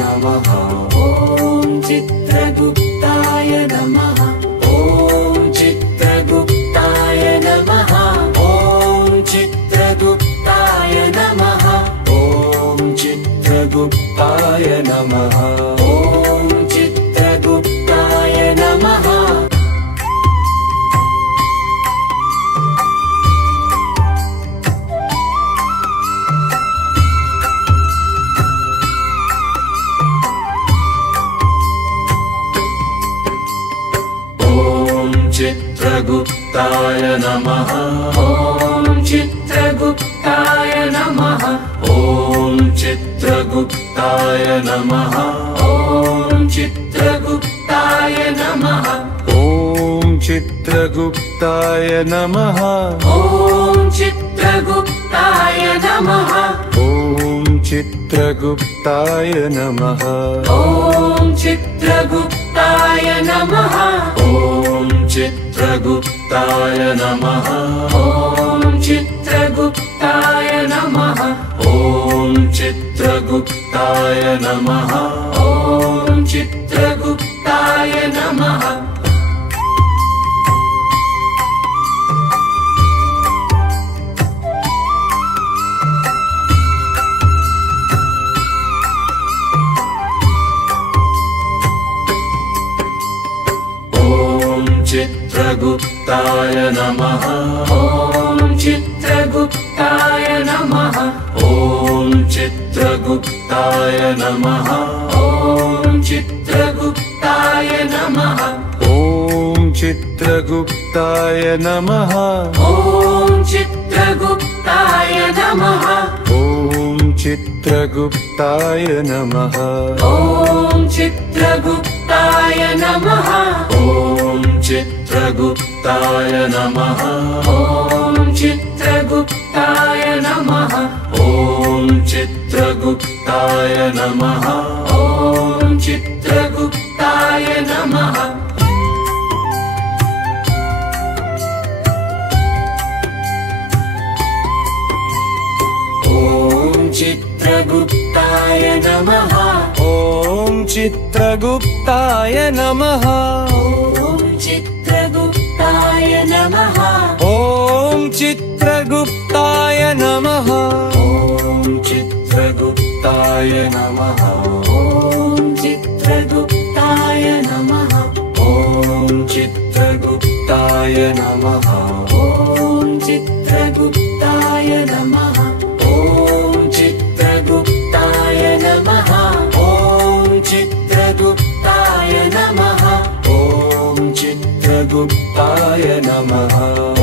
नमः ॐ चित्रगुप्ताय नमः ॐ चित्रगुप्ताय नमः ॐ चित्रगुप्ताय नमः ॐ चित्रगुप्ताय नमः ॐ चित्रगुप्ताय नमः चित्रगुप्ताय नमः ॐ चित्रगुप्ताय नमः ॐ चित्रगुप्ताय नमः ॐ चित्रगुप्ताय नमः ॐ चित्रगुप्ताय नमः ॐ चित्रगुप्ताय नमः ॐ चित्रगुप्ताय नमः ॐ चित्रगुप्ताय नमः ॐ चित्रगुप्ताय नमः ॐ चित्रगुप्ताय नमः ॐ चित्रगुप्ताय नमः ॐ चित्रगुप्ताय नमः चित्रगुप्ताय नमः ॐ चित्रगुप्ताय नमः ॐ चित्रगुप्ताय नमः ॐ चित्रगुप्ताय नमः ॐ चित्रगुप्ताय नमः ॐ चित्रगुप्ताय नमः ॐ चित्रगुप्ताय नमः ॐ चित्रगुप्ताय नमः ॐ चित्रगुप्ताय नमः ॐ चित्रगुप्ताय नमः ॐ चित्रगुप्ताय नमः ॐ चित्रगुप्ताय नमः चित्रगुप्ताय नमः ॐ चित्रगुप्ताय नमः ॐ चित्रगुप्ताय नमः ॐ चित्रगुप्ताय नमः ॐ चित्रगुप्ताय नमः ॐ चित्रगुप्ताय नमः ॐ चित्रगुप्ताय नमः ॐ चित्रगुप्ताय नमः ॐ चित्रगुप्ताय नमः ॐ चित्रगुप्ताय नमः ॐ चित्रगुप्ताय नमः